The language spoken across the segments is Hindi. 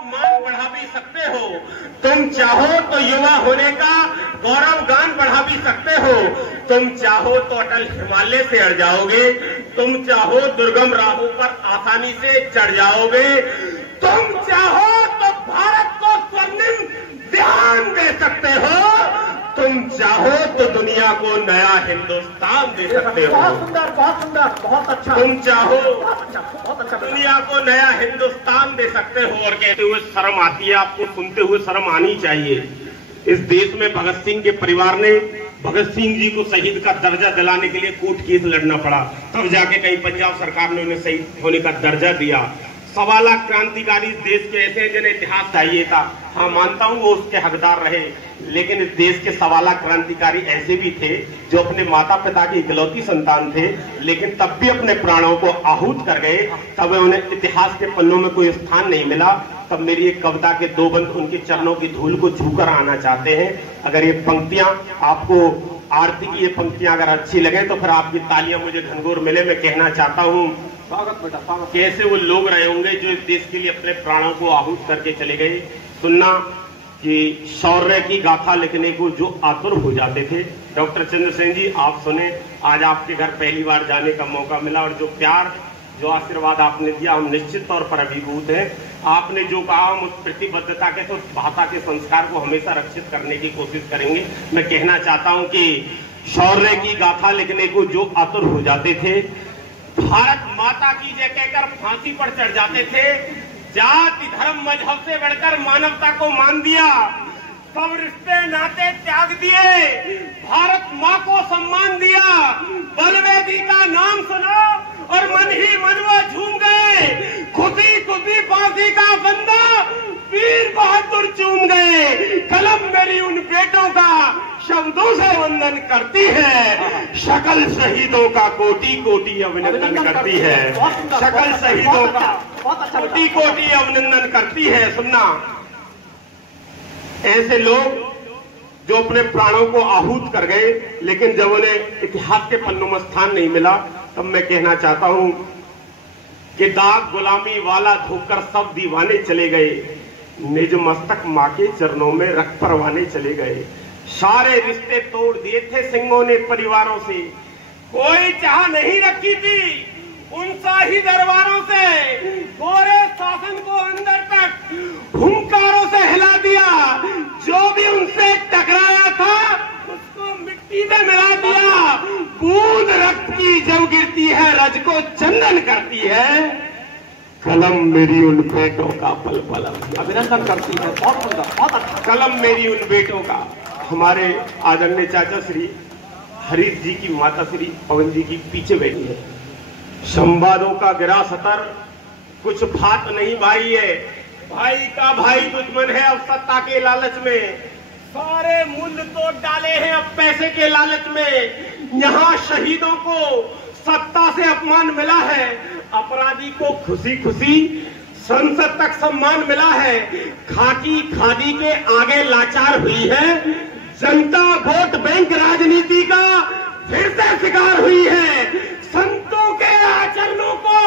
मान बढ़ा भी सकते हो, तुम चाहो तो युवा होने का गौरव गान बढ़ा भी सकते हो, तुम चाहो तो अटल हिमालय से अड़ जाओगे, तुम चाहो दुर्गम राहों पर आसानी से चढ़ जाओगे, तुम चाहो तो भारत को स्वर्णिम ध्यान दे सकते हो, तुम चाहो तो दुनिया को नया हिंदुस्तान दे सकते हो। बहुत सुंदर, बहुत सुंदर, बहुत अच्छा। तुम चाहो बहुत अच्छा दुनिया को नया हिंदुस्तान दे सकते हो। और कहते हुए शर्म आती है, आपको सुनते हुए शर्म आनी चाहिए। इस देश में भगत सिंह के परिवार ने भगत सिंह जी को शहीद का दर्जा दिलाने के लिए कोर्ट केस लड़ना पड़ा, तब जाके कहीं पंजाब सरकार ने उन्हें शहीद होने का दर्जा दिया। 1.25 लाख क्रांतिकारी देश के ऐसे जिन्हें इतिहास चाहिए था, हाँ मानता हूं वो उसके हकदार रहे, लेकिन इस देश के 1.25 लाख क्रांतिकारी ऐसे भी थे जो अपने माता पिता की इकलौती संतान थे, लेकिन तब भी अपने प्राणों को आहूत कर गए, तब उन्हें इतिहास के पन्नों में कोई स्थान नहीं मिला। तब मेरी एक कविता के 2 बंद उनके चरणों की धूल को छूकर आना चाहते हैं। अगर ये पंक्तियां आपको, आरती की ये पंक्तियां अगर अच्छी लगे तो फिर आपकी तालियां मुझे घनघोर मिले। मैं कहना चाहता हूं, स्वागत बेटा, स्वागत। कैसे वो लोग रहे होंगे जो इस देश के लिए अपने प्राणों को आहूत करके चले गए। सुनना कि शौर्य की गाथा लिखने को जो आतुर हो जाते थे। डॉक्टर चंद्रसेन जी, आप सुने, आज आपके घर पहली बार जाने का मौका मिला और जो प्यार, जो आशीर्वाद आपने दिया, हम निश्चित तौर पर अभिभूत हैं। आपने जो कहा, हम उस प्रतिबद्धता के, तो भाषा के संस्कार को हमेशा रक्षित करने की कोशिश करेंगे। मैं कहना चाहता हूं कि शौर्य की गाथा लिखने को जो आतुर हो जाते थे, भारत माता की जय कहकर फांसी पर चढ़ जाते थे, जाति धर्म मजहब से बढ़कर मानवता को मान दिया, सब रिश्ते नाते त्याग दिए, भारत माँ को सम्मान दिया, बलवेदी का नाम सुना और मन ही मन वो झूम गए, खुशी खुशी फांसी का बंदा वीर बहादुर चूम गए। कलम मेरी उन बेटों का शब्दों से वंदन करती है, शकल शहीदों का कोटि कोटि अभिनंदन करती है, शकल शहीदों का कोटि कोटि अभिनंदन करती है। सुनना, ऐसे लोग जो अपने प्राणों को आहूत कर गए, लेकिन जब उन्हें इतिहास के पन्नों में स्थान नहीं मिला, तब मैं कहना चाहता हूं कि दाग गुलामी वाला धोकर सब दीवाने चले गए, निज मस्तक मां के चरणों में रख परवाने चले गए। सारे रिश्ते तोड़ दिए थे सिंहों ने परिवारों से, कोई चाह नहीं रखी थी उन शाही दरबारों से, गोरे शासन को अंदर तक हुंकारों से हिला दिया, जो भी उनसे टकराया था उसको मिट्टी में मिला दिया। बूंद रक्त की जब गिरती है रज को चंदन करती है, कलम मेरी उन बेटों का पल पल अभिनंदन करती है। बहुत सुंदर, बहुत अच्छा। कलम मेरी उन बेटों का। हमारे आदरणीय चाचा श्री हरीश जी की माता श्री पवन जी की पीछे बैठी है। संवादों का गिरा सतर, कुछ बात नहीं भाई है, भाई का भाई दुश्मन है अब सत्ता के लालच में, सारे मूल्य तोड़ डाले हैं अब पैसे के लालच में। यहाँ शहीदों को सत्ता से अपमान मिला है, अपराधी को खुशी खुशी संसद तक सम्मान मिला है, खाकी खादी के आगे लाचार हुई है, जनता वोट बैंक राजनीति का फिर से शिकार हुई है, संतों के आचरणों को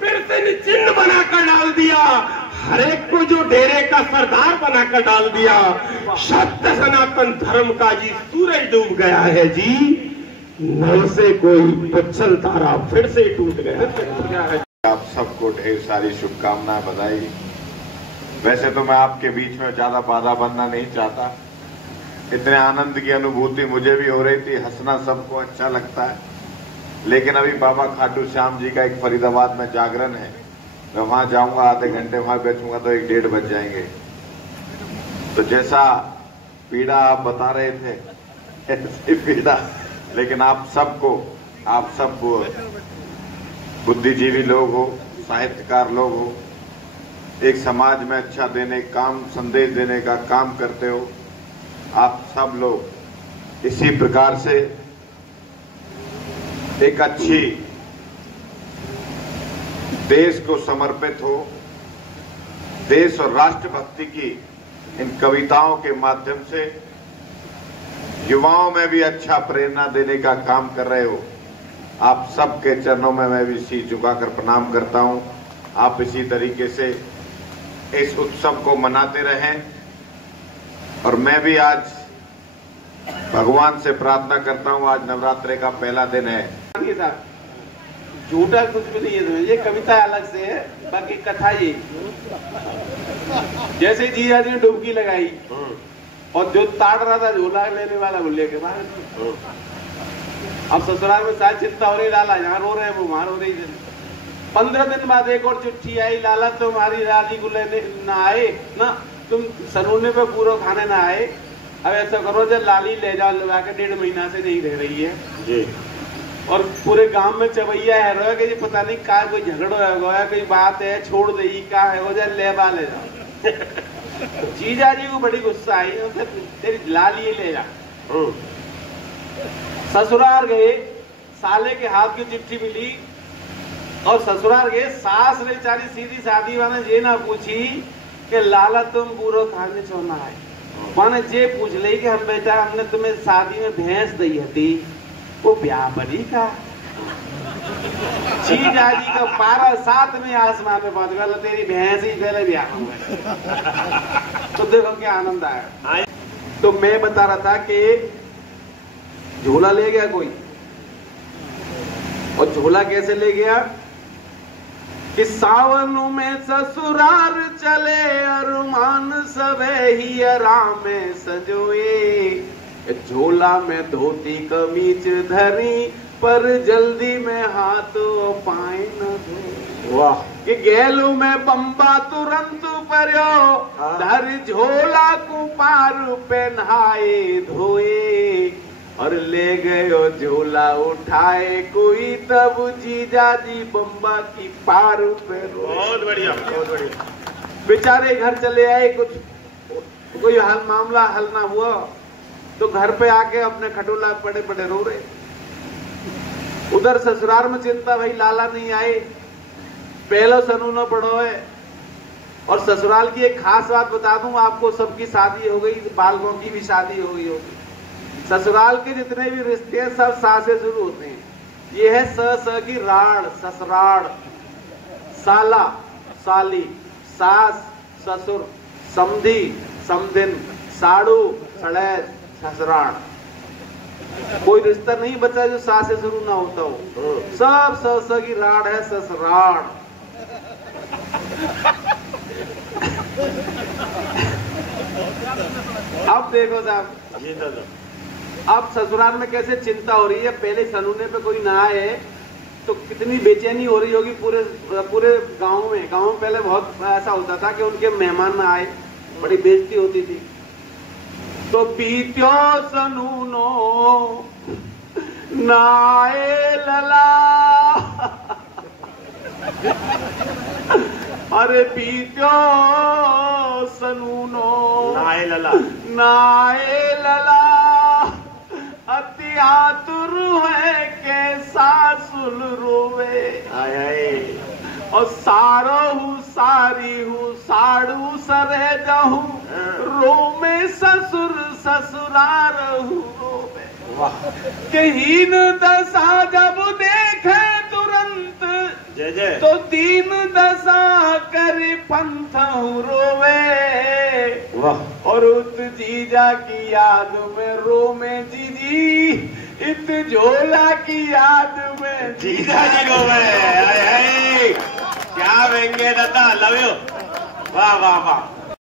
फिर से चिन्ह बनाकर डाल दिया, हर एक को जो डेरे का सरदार बनाकर डाल दिया। सत्य सनातन धर्म का जी सूरज डूब गया है जी, नव से कोई पुच्छल तारा फिर से टूट गया है। आप सबको ढेर सारी शुभकामनाएं, बधाई। वैसे तो मैं आपके बीच में ज्यादा बाधा बनना नहीं चाहता, इतने आनंद की अनुभूति मुझे भी हो रही थी, हंसना सबको अच्छा लगता है, लेकिन अभी बाबा खाटू श्याम जी का एक फरीदाबाद में जागरण है, मैं वहां जाऊंगा, आधे घंटे वहां बैठूंगा तो 1-1:30 बज जाएंगे। तो जैसा पीड़ा आप बता रहे थे ऐसी पीड़ा, लेकिन आप सब बुद्धिजीवी लोग हो, साहित्यकार लोग हो, एक समाज में अच्छा देने काम, संदेश देने का काम करते हो, आप सब लोग इसी प्रकार से एक अच्छी देश को समर्पित हो, देश और राष्ट्रभक्ति की इन कविताओं के माध्यम से युवाओं में भी अच्छा प्रेरणा देने का काम कर रहे हो। आप सबके चरणों में मैं भी शीश झुकाकर प्रणाम करता हूं। आप इसी तरीके से इस उत्सव को मनाते रहें। और मैं भी आज भगवान से प्रार्थना करता हूं, आज नवरात्रि का पहला दिन है। झूठा कुछ भी नहीं है, ये कविता अलग से है, बाकी कथा ये। जैसे जीजा जी ने डुबकी लगाई और जो ताड़ रहा था झूला लेने वाला भूले के बाद, अब ससुराल में सारी चिंता हो रही, लाला यहाँ रो रहे हैं, वो वहां रो रही है। 15 दिन बाद एक और चिट्ठी आई, लाला तुम्हारी लाली को लेने ना आए ना, तुम सनूने पे पूरा खाने ना आए, अब ऐसा करो जब लाली ले जाओ, लगा के 1.5 महीना से नहीं रह रही है जी। और पूरे गांव में चवैया है रहा कि पता नहीं का कोई झगड़ो है, कोई बात है, छोड़ दे का है, हो जाए ले बा ले जाओ। जीजा जी को बड़ी गुस्सा आई, तेरी लाली ले जा। ससुराल गए, साले के हाथ की चिट्ठी मिली और ससुराल गए, सास ने बेचारी सीधी सादी वाले ये ना पूछी कि लाला तुम पूरा खाने छोड़ना है, माने जे पूछ ले कि हम बेटा हमने तुम्हें शादी में भैंस दी थी, वो ब्याह बनी का। जीजा जी का पारा 7 में आसमान में पहुंच गया, तेरी भैंस ही पहले ब्याह हो गया। तो देखो क्या आनंद आया। तो मैं बता रहा था कि झोला ले गया कोई, और झोला कैसे ले गया कि सावन में ससुराल चले, अरमान सबे ही आराम में सजोए, झोला में धोती कमीज धरी, पर जल्दी में हाथों पाए न धोए। वाह कि गैलू में बम्बा तुरंत पर्यो, धर झोला को पार पहनाए धोए, और ले गयो झोला उठाए कोई, तब जीजा जी बम्बा की पार पे रोए। बहुत बढ़िया, बहुत बढ़िया। बेचारे घर चले आए, कुछ कोई हाल मामला हल ना हुआ, तो घर पे आके अपने खटोला पड़े पड़े रो रहे। उधर ससुराल में चिंता, भाई लाला नहीं आए, पहला सनूनो पड़ो है। और ससुराल की एक खास बात बता दूं आपको, सबकी शादी हो गई, बालकों की भी शादी हो गई होगी। ससुराल के जितने भी रिश्ते हैं सब सा से शुरू होते हैं। ये है स की राड़, ससुराल, साला, साली, सास, ससुर, समधी, समधिन, साड़ू, सड़ैस, ससुराल। कोई रिश्ता नहीं बचा जो सा से शुरू ना होता हो, सब स की राड़ है, ससुराल। अब देखो साहब, अब ससुराल में कैसे चिंता हो रही है। पहले सनूने पे कोई ना आए तो कितनी बेचैनी हो रही होगी पूरे गांव में। गांव में पहले बहुत ऐसा होता था कि उनके मेहमान ना आए, बड़ी बेइज्जती होती थी। तो पीत्यो सनूनो नाए लला, अरे पीत्यो सनूनो नाए लला, नाए लला, अति आतुर है के सासुल रोवे। आय आय। और सारो हूँ सारी हूँ साड़ू सरे जहूँ, रोमे ससुर ससुरार हूँ रोवे। कहीन दशा जब देखे तुरंत, जय जय, तो दीन दशा कर पंथ रोवे। वाह। और उत जीजा की याद में रोमे जीजी, इत झोला की याद में जीजा जी रोवे। क्या व्यंग्य दादा, लव यू। वाह वाह वाह।